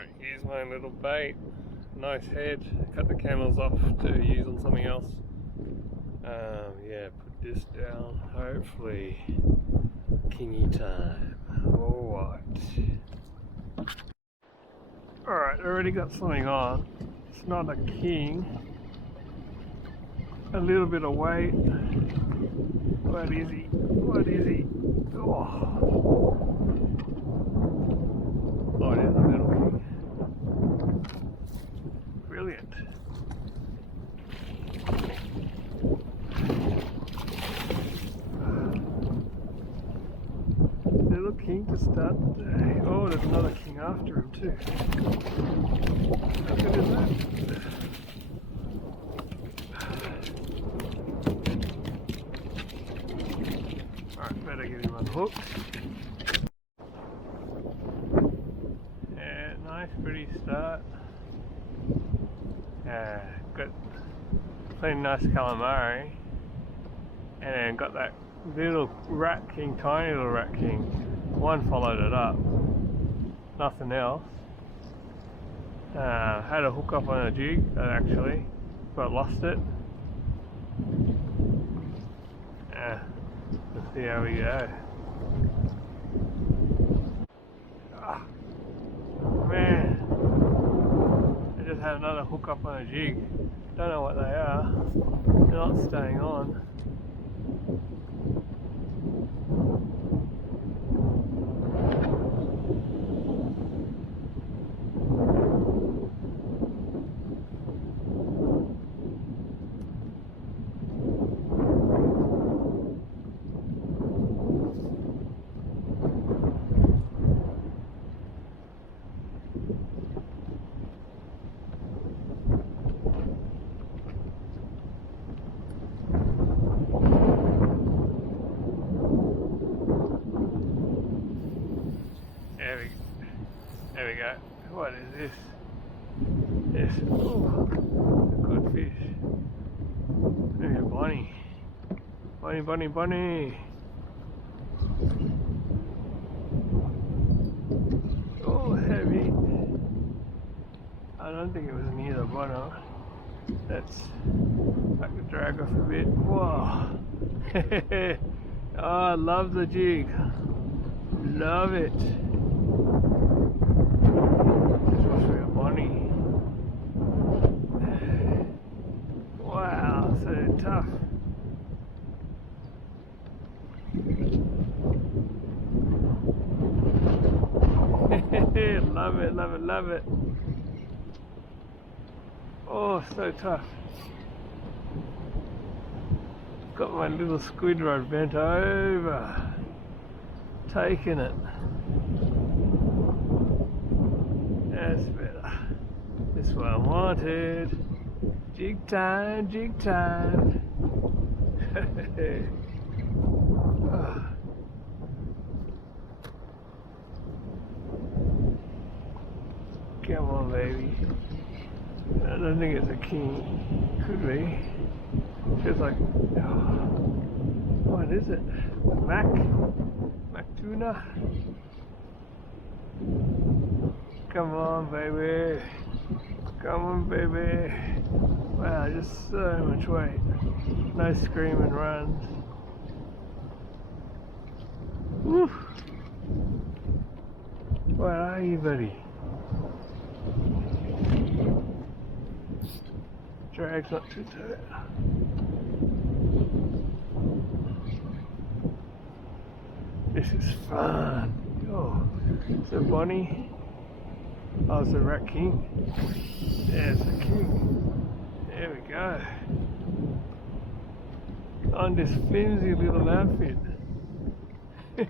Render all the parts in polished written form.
Alright, here's my little bait. Nice head. Cut the camels off to use on something else. Yeah, put this down. Hopefully, kingy time. Alright. Alright, already got something on. It's not a king. A little bit of weight. What is he? What is he? Oh, oh, it is a little king. Brilliant. Little king to start the day. Oh, there's another king after him too. How good is that? Alright, better get him unhooked. Yeah, nice, pretty start. Got plenty nice calamari, and then got that little rat king, tiny little rat king. One followed it up, nothing else. Had a hook up on a jig actually, but lost it. Let's see how we go. Oh, man, I just had another hook up on a jig. Don't know what they are. They're not staying on. There we go. What is this? Yes. Oh, a good fish. There's a bunny. Bunny, bunny, bunny. Oh, heavy. I don't think it was near the bottom. That's. I could drag off a bit. Whoa. Oh, I love the jig. Love it. Bunny. Wow, so tough. Love it, love it, love it. Oh, so tough. Got my little squid rod bent over. Taking it. That's better. This is what I wanted. Jig time, jig time. Oh. Come on, baby. I don't think it's a king. Could be. Feels like. Oh. What is it? Mac tuna. Come on, baby. Come on, baby. Wow, just so much weight. No screaming runs. Woo. Where are you, buddy? Drag's not too tight. This is fun. Oh, it's a bunny. Oh, it's a rat king. There's the king. There we go. On this flimsy little outfit. I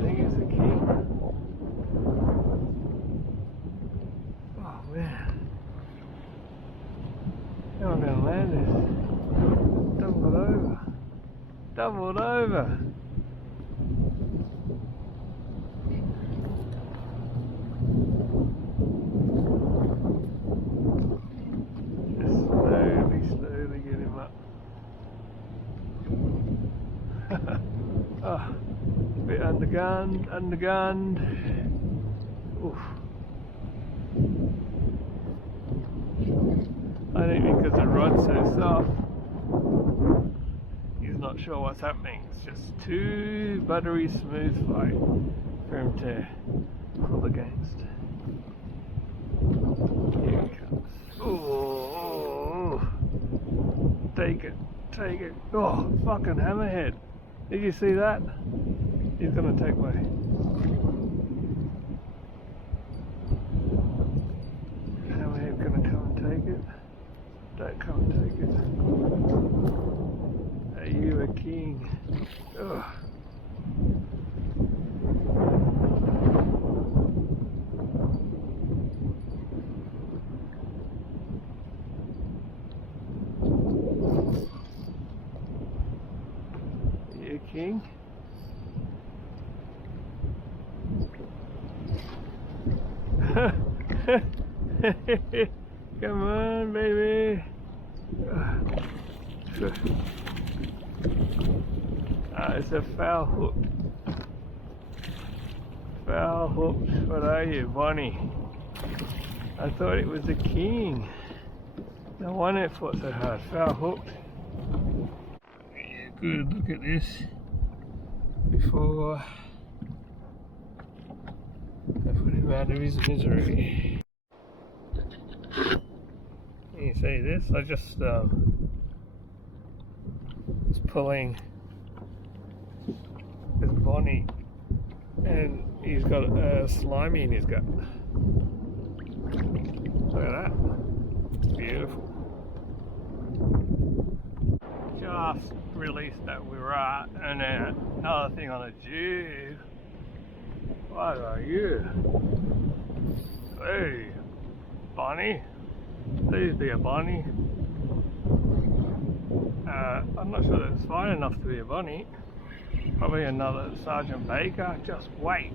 think it's a king. Oh man. How am I going to land this? Doubled over. Doubled over. Slowly get him up. Oh, Bit undergunned, undergunned. Oof. I think because the rod's so soft, he's not sure what's happening. It's just too buttery smooth fight for him to pull against. Here he comes. Oh, take it, take it. Oh, fucking hammerhead. Did you see that? He's gonna take my... Hammerhead gonna come and take it. Don't come and take it. Are you a king? Ugh. Are you a king? Come on, baby. It's a foul hook. Foul hook. What are you, Bonnie? I thought it was a king. No wonder it fought so hard. Foul hooked. Yeah, good. Look at this. Before I put him out of his misery. You see this? I just was pulling this Bonnie, and he's got slimy in his gut. Look at that. It's beautiful. Just released that Wirat, and then another thing on a jig. What are you? Hey, Bonnie. Please be a Bonnie. I'm not sure that it's fine enough to be a Bonnie. Probably another Sergeant Baker. Just wait.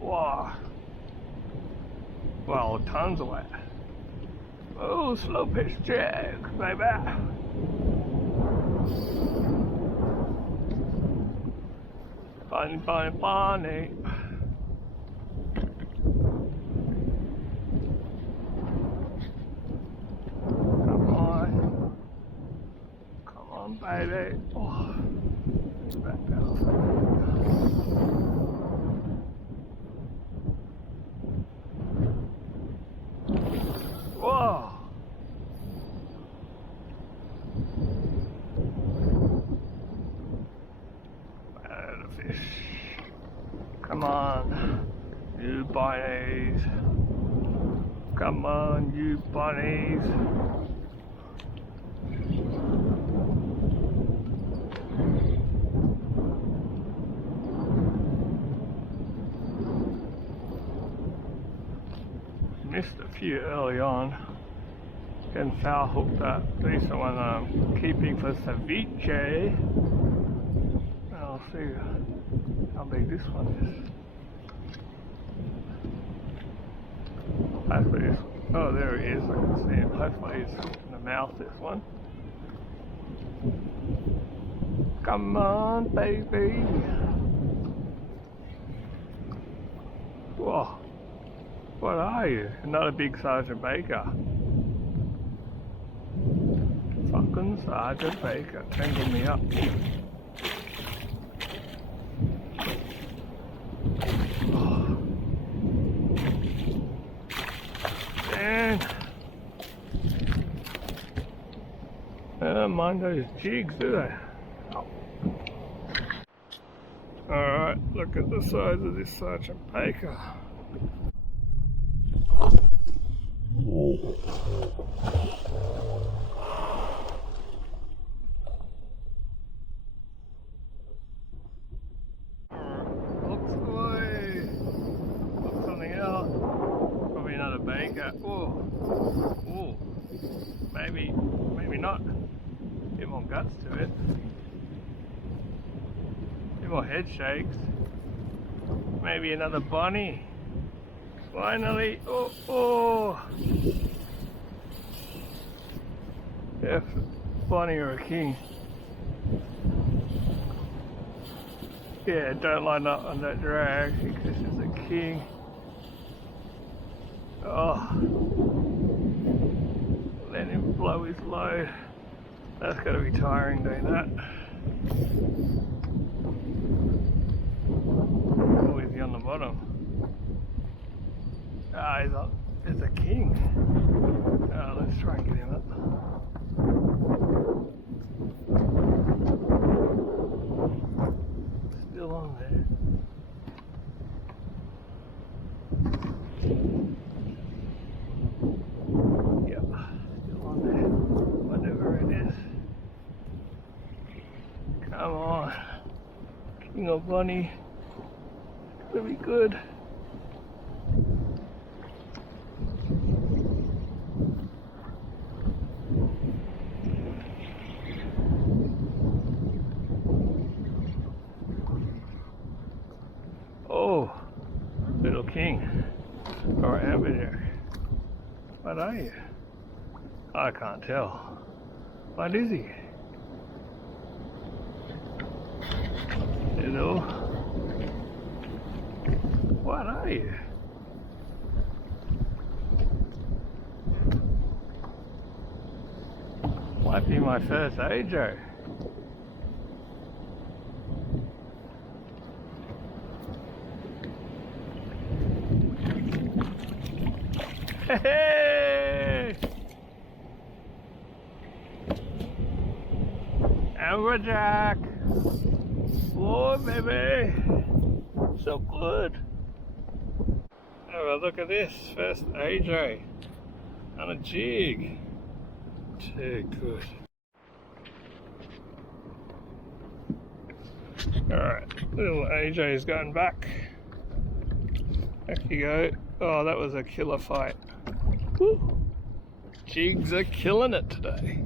Whoa. Well, tons of weight. Oh, slow pitch jig, baby. Bonnie, Bonnie, Bonnie. Baby. Oh, back down. Whoa. Bad fish. Come on, you bunnies. Come on, you bunnies. Missed a few early on. Getting foul hooked up. Decent one I'm keeping for ceviche. I'll see how big this one is. Hopefully this, oh there he is, I can see him. Hopefully he's in the mouth, this one. Come on, baby. Whoa. What are you? Another big Sergeant Baker. Fucking Sergeant Baker, tangled me up. Oh. And they don't mind those jigs, do they? Oh. Alright, look at the size of this Sergeant Baker. Looks away. Look something else. Probably another Baker. Oh, oh. Maybe not. A bit more guts to it. A bit more head shakes. Maybe another Bonnie. Finally, oh! If Bonnie or a king. Yeah, don't line up on that drag because it's a king. Oh, let him blow his load. That's got to be tiring doing that. Oh, is he on the bottom? Ah, he's on. It's a king. Oh, let's try and get him up. Still on there. Yep, still on there. Whatever it is. Come on. King or Bonnie. It's gonna be good. Oh, little king or Amberjack. What are you? I can't tell. What is he? Hello? What are you? Might be my first AJ. Hey! Amberjack! Whoa, baby! So good! Have a look at this, first AJ on a jig. Too good. Alright, little AJ's going back. Back you go. Oh, that was a killer fight. Woo. Jigs are killing it today.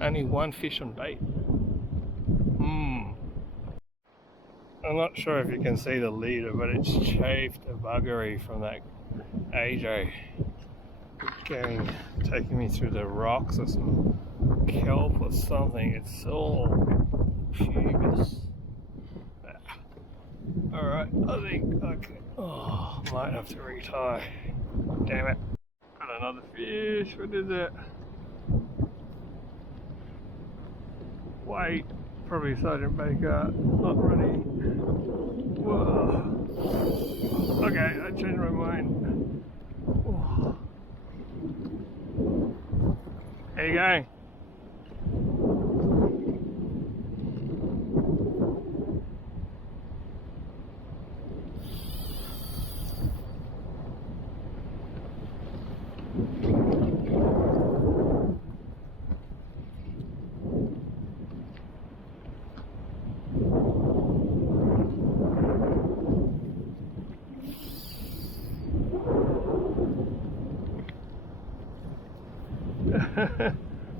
Only one fish on bait. I'm not sure if you can see the leader, but it's chafed a buggery from that AJ. Taking me through the rocks or some kelp or something. It's all pubis. Alright, I think okay. Oh, might have to retie. Damn it. Got another fish. What is it? Wait, probably Sergeant Baker. Not running. Whoa. Okay, I changed my mind. Oh. There you go.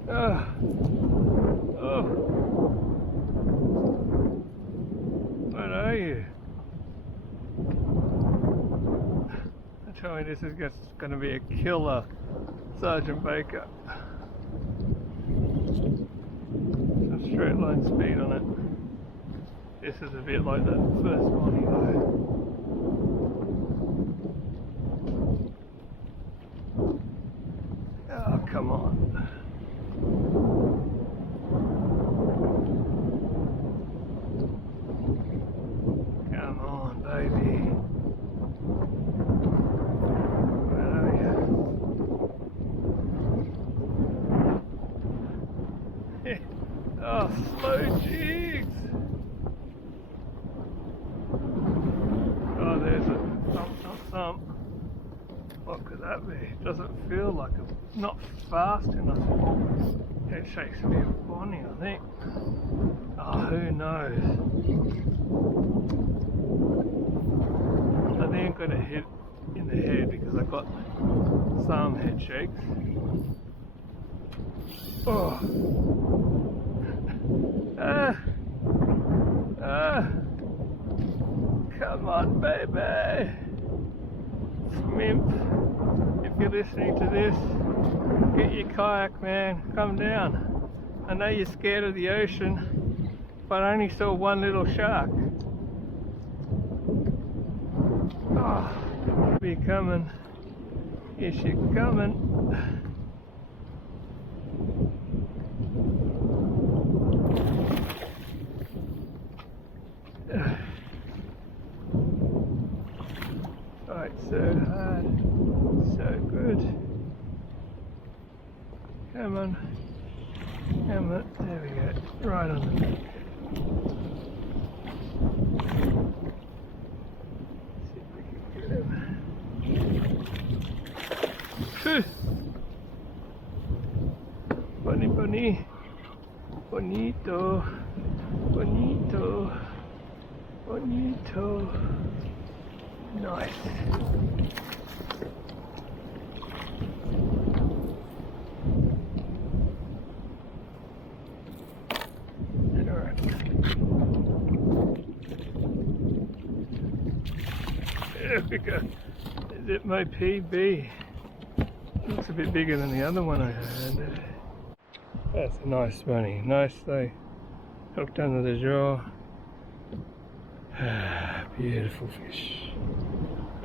Oh. What are you? Tell me this is going to be a killer, Sergeant Baker. Some straight line speed on it. This is a bit like that first Bonito. Oh, come on. Come on, baby. Where are you? Oh, slow jigs. Oh, there's a thump. What could that be? Doesn't feel like a, not fast enough. Head shakes me a Bonnie, I think. Oh, who knows? I think I'm going to hit in the head because I've got some head shakes. Oh. Come on, baby. Smimp, if you're listening to this, get your kayak, man. Come down. I know you're scared of the ocean, but I only saw one little shark. Oh, be coming. Is she coming? Oh, it's so hard. So good. Come on. Come on. There we go. Right on the neck. See if we can get him. Bunny, bunny. Bonito. Bonito. Bonito. Nice. Alright. There we go. Is it my PB? Looks a bit bigger than the other one I had. That's a nice bunny. Nicely hooked under the jaw. Beautiful fish.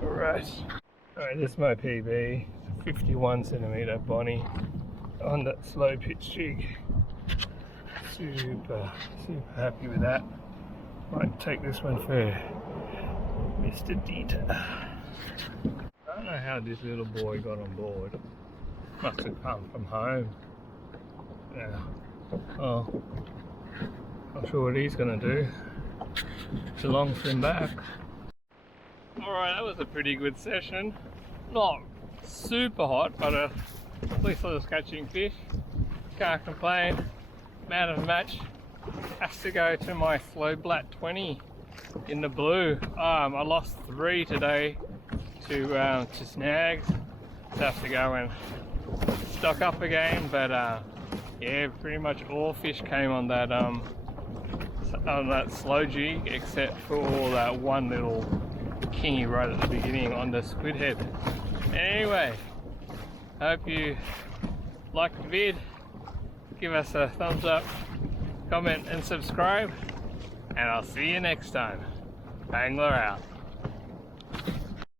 Alright. Alright, this is my PB. 51 centimeter bonnie on that slow pitch jig. Super happy with that. Might take this one for Mr. Dieter. I don't know how this little boy got on board. Must have come from home. Yeah. Oh, not sure what he's gonna do. It's a long swim back. Alright, that was a pretty good session. Not super hot, but at least I was catching fish. Can't complain. Man of the match has to go to my slow Blatt 20 in the blue. I lost 3 today to snags. So I have to go and stock up again, but yeah, pretty much all fish came on that slow jig, except for that one little kingy right at the beginning on the squid head. Anyway, hope you liked the vid. Give us a thumbs up, comment and subscribe, and I'll see you next time. Angler out.